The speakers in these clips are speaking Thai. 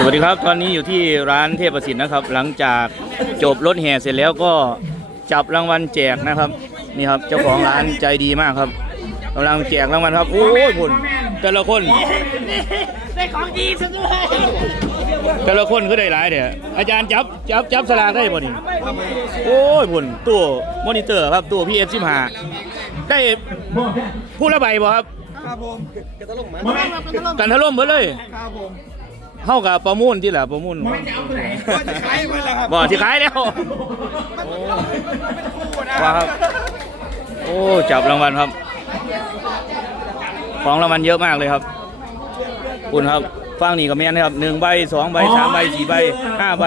สวัสดีครับ ตอนนี้อยู่ที่ร้านเทพประสิทธิ์นะครับ หลังจากจบรถแห่เสร็จแล้วก็จับรางวัลแจกนะครับนี่ครับเจ้าของร้านใจดีมากครับกำลังแจกรางวัลครับโอ้ยคุณแต่ละคนได้ของดีซะด้วยแต่ละคนก็ได้หลายเดี๋ยอาจารย์จับจับจับสลากได้บ่นี่โอ้ยพุ่นตัวมอนิเตอร์ครับตัวพีเอฟสิบห้าได้ผู้ละใบบ่ครับครับผมกระตลงมันกันทะล่มเบิดเลยครับผม เท่ากับประมูลที่ละประมูลก็จะขายไปแล้วครับบ่ที่ขายแล้วว่าครับ โอ้จับรางวัลครับ ของรางวัลเยอะมากเลยครับคุณครับ ฟังนี่ก็แม่นนะครับหนึ่งใบสองใบสามใบสี่ใบห้าใบ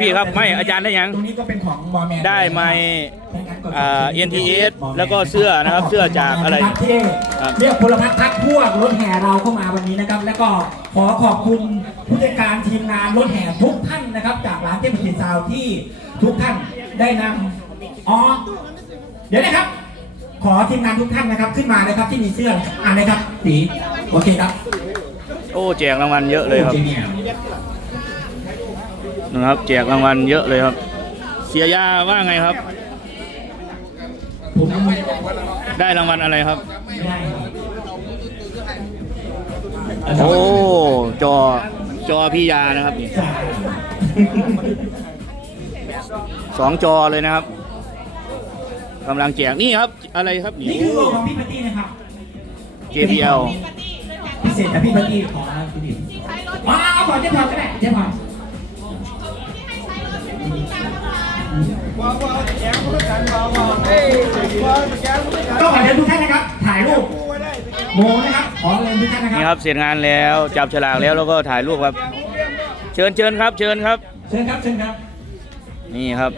พี่ครับไม่อาจารย์ได้ยังตรงนี้ก็เป็นของมอแมนได้ไมอ่า NTS แล้วก็เสื้อนะครับเสื้อจากอะไรที่ได้ครับเรียกพลพัฒน์พักพวกรถแห่เราเข้ามาวันนี้นะครับ แล้วก็ขอขอบคุณผู้จัดการทีมงานรถแห่ทุกท่านนะครับ จากร้านเทพกิจซาวน์ที่ทุกท่านได้นำอ๋อเดี๋ยวนะครับ ขอทีมงานทุกท่านนะครับ ขึ้นมานะครับที่มีเสื้ออ่านนะครับสีโอเคครับ โอ้แจกรางวัลเยอะเลยครับโอเนี่ยนะครับแจกรางวัลเยอะเลยครับเสียยาว่าไงครับ ผมไม่ได้รางวัลอะไรครับได้ครับ โอ้จอจอพี่ยานะครับนี่จ้าสองจอเลยนะครับกำลังแจกนี่ครับ อะไรครับนี่นี่คือของพี่ปาร์ตี้นะครับ JBL พิเศษจากพี่ปาร์ตี้ขอนะพี่ดิบว้าวขอเจ๊พรก็ได้เจ๊พรว้าวว้าวแกงผู้กันว้าวว้าวเฮ้ยว้าวแกงผู้กันก็ขอเชิญทุกท่านนะครับ ถ่ายรูปผู้ไว้ได้โมนะครับขอเชิญทุกท่านนะคนี่ครัรับบเสร็จงานแล้วจับฉลากแล้วแล้วก็ถ่ายรูปครับ เชิญเชิญครับ เชิญครับ เชิญครับเชิญครับ นี่ครับ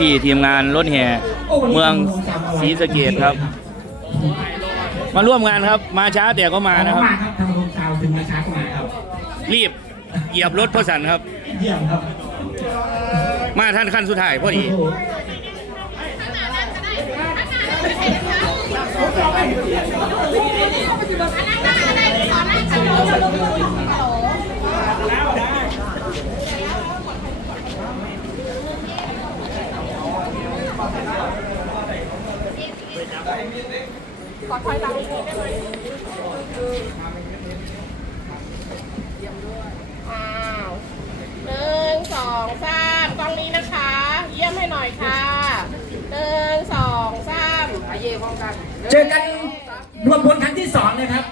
พี่ๆทีมงานรถแห่โวันนี้เมืองทาโรงศรีสะเกดครับ มาร่วมงานครับ มาช้าแต่ก็มานะครับ มาครับทางโรงซาวถึงมาช้าก็มาครับ รีบเหยียบรถพ่อสันครับ เยี่ยมครับมาท่านขั้นสุดท้ายพอดี โอ้โห อ้าวหนึ่งสองสามกล้องนี้นะคะ เยี่ยมให้หน่อยค่ะหนึ่งสองสามอาเย่พร้อมกันเจอกันรวมพลครั้งที่สองนะครับ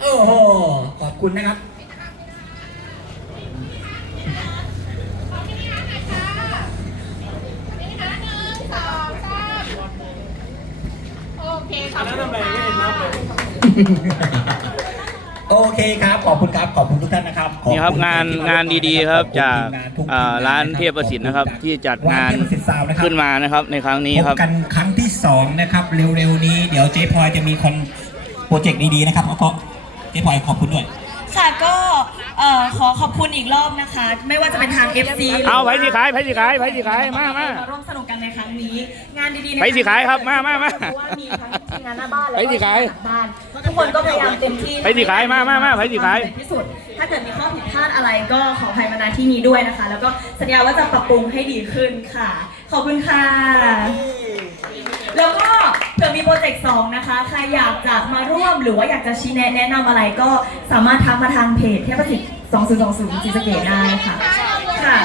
โอ้โห ขอบคุณนะครับนี่ค่ะหนึ่งสองสามโอเคขอบคุณค่ะ โอเคครับขอบคุณครับขอบคุณทุกท่านนะครับขอนี่ครับณงานที่มงานดีๆครับขอณจากทีมงนทุกอ่าทีมงร้านเทพประสิทธิ์นะครับ ที่จัดงานร้เทพประสิทธิ์ซาวน์นะครับขึ้นมานะครับ ในครั้งนี้พครับบกันครั้งที่สองนะครับเร็วๆนี้เดี๋ยวเจ๊พลอยจะมีคนโปรเจกต์ดีๆนะครับแล้วก็เจ๊พลอยขอบคุณด้วยค่ะก็เอ่อขอขอบคุณอีกรอบนะคะ ไม่ว่าจะเป็นทาง FC เอาไผสิขายไผสิขายไผสิขายมามาร่วมสนุกกันในครั้งนี้ งานดีๆในไผสิขายครับมามามาเพราะว่ามีทั้งทีมงานหน้าบ้านแล้วไผก็สิขายทีมงนหลังบ้านทุกคนก็พยายามเต็มที่ไผสิขายมามามาไผสิขาย ที่สุด ถ้าเกิดมีข้อผิดพลาดอะไรก็ขออภัยมาณที่นี้ด้วยนะคะ แล้วก็สัญญาว่าจะปรับปรุงให้ดีขึ้นค่ะ ขอบคุณค่ะ แล้วก็เผื่อมีโปรเจกต์สองนะคะ ใครอยากจะมาร่วมหรือว่าอยากจะชี้แนะแนะนำอะไรก็สามารถทักมาทางเพจเทพประสิทธิ์ 2020จีสะเกตได้ค่ะ ค่ะ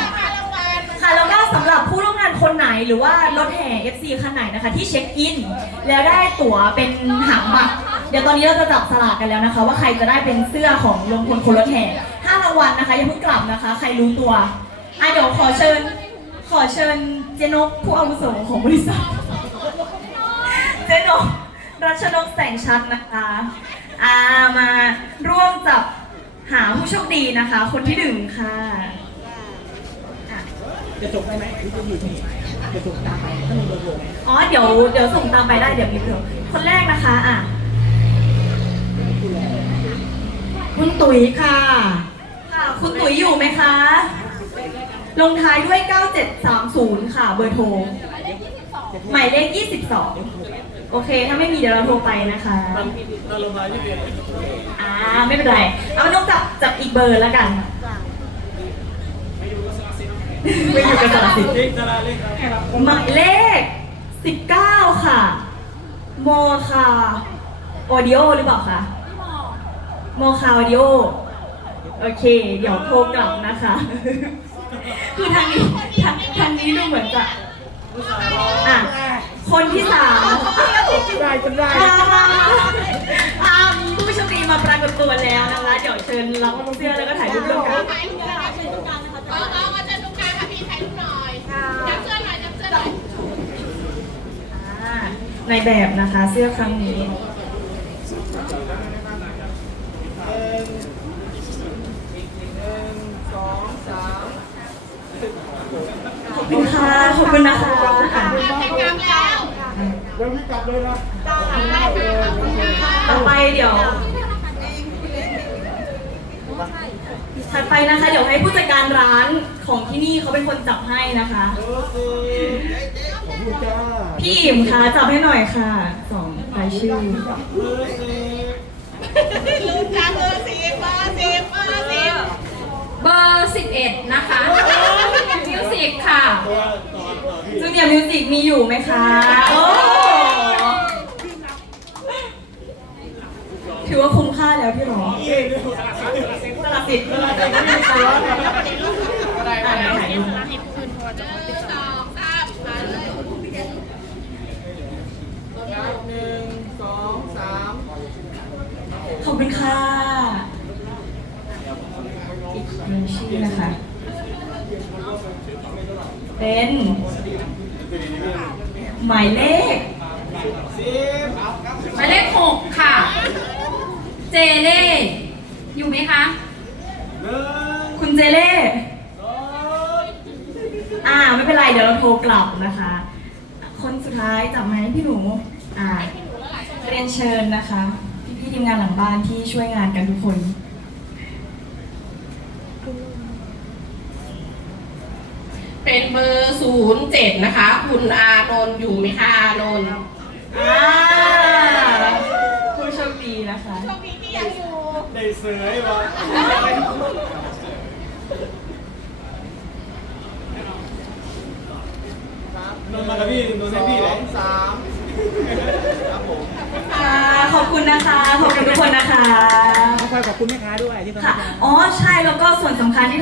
ค่ะแล้วก็สำหรับผู้ร่วมงานคนไหนหรือว่ารถแห่ FC คันไหนนะคะ ที่เช็คอิน แล้วได้ตั๋วเป็นหางบัตรเดี๋ยวตอนนี้เราจะจับสลากกันแล้วนะคะ ว่าใครจะได้เป็นเสื้อของรวมพลคนรถแห่ห้ารางวัลนะคะอย่าเพิ่งกลับนะคะ ใครรู้ตัวอะเดี๋ยวขอเชิญ ขอเชิญเจนกผู้อาวุโสของบริษัท เจนกรัชนกแสงชัดนะคะ อ่ามาร่วมจับ หาผู้โชคดีนะคะ คนที่หนึ่งค่ะอะจะจบได้ไหมหรือจะอยู่ที่จะจบตามไปถ้ามีเบอร์โทรไหมอ๋อเดี๋ยวเดี๋ยวส่งตามไปได้เดี๋ยวมีเพื่อนคนแรกนะคะอะคุณตุ๋ยค่ะ ค่ะ คุณตุ๋ยอยู่ไหมคะ ลงท้ายด้วย 9730 ค่ะ เบอร์โทร หมายเลข 22 โอเค ถ้าไม่มีเดี๋ยวเราโทรไปนะคะอ่าไม่เป็นไร เอาน้องจับจับอีกเบอร์แล้วกัน ไม่อยู่กับสารสิทธิ์หมายเลข19ค่ะ โมคาออดิโอหรือเปล่าคะโมคาออดิโอโอเค เดี๋ยวโทรกลับนะคะ คือทางนี้ทางทางนี้ดูเหมือนจะอะคนที่สาม ได้จำได้อ่าอ่ามีผู้โชคดีมาปรากฏตัวแล้วนะคะเดี๋ยวเชิญรับเสื้อแล้วก็ถ่ายรูปร่วมกันเออเออมาเจอตรงกลางค่ะพี่ถ่ายรูปหน่อยจับเสื้อหน่อยจับเสื้อหน่อยอ่าในแบบนะคะเสื้อครั้งนี้สองสามขอบคุณค่ะขอบคุณนะคะอะ แต่งงานแล้ว เดี๋ยวพี่กลับเลยนะต่อไปเดี๋ยวถัดไปนะคะ เดี๋ยวให้ผู้จัดการร้านของที่นี่เขาเป็นคนจับให้นะคะเบอร์สี่ขอบคุณจ้าพี่อิ่มคะจับให้หน่อยค่ะสองรายชื่อเบอร์สี่ลืมจับเบอร์สิบเบอร์สิบเบอร์สิบเบอร์11นะคะมิวสิกค่ะจูเนียร์มิวสิกมีอยู่ไหมคะโอ้ ถือว่าคุ้มค่าแล้วพี่หรอสละสิทธิ์สละสิทธิ์ไม่มีใครว่าอ่านถ่ายรูปหนึ่งสองสามมาเลยหนึ่งสองสามขอบคุณค่ะอีกหนึ่งชื่อนะคะเป็นหมายเลขสิบหมายเลข6ค่ะ เจเล่ อยู่ไหมคะ หนึ่งคุณเจเล่ สองอ่า ไม่เป็นไร เดี๋ยวเราโทรกลับนะคะ คนสุดท้ายจับไหมพี่หนู อ่า เรียนเชิญนะคะ พี่พี่ๆทีมงานหลังบ้านที่ช่วยงานกันทุกคน เป็นเบอร์ศูนย์เจ็ดนะคะ คุณอานนท์อยู่ไหมคะอานนท์อ่าผู้โชคดีนะคะ โชคดีที่ยังอยู่ ได้ เสือไอ้วะนนท์มากับพี่นนท์ให้พี่เลยสามครับผมค่ะขอบคุณนะคะ ขอบคุณทุกคนนะคะ ขอบคุณแม่ค้าด้วยที่เขาค่ะอ๋อ ใช่ แล้วก็ส่วนสำคัญที่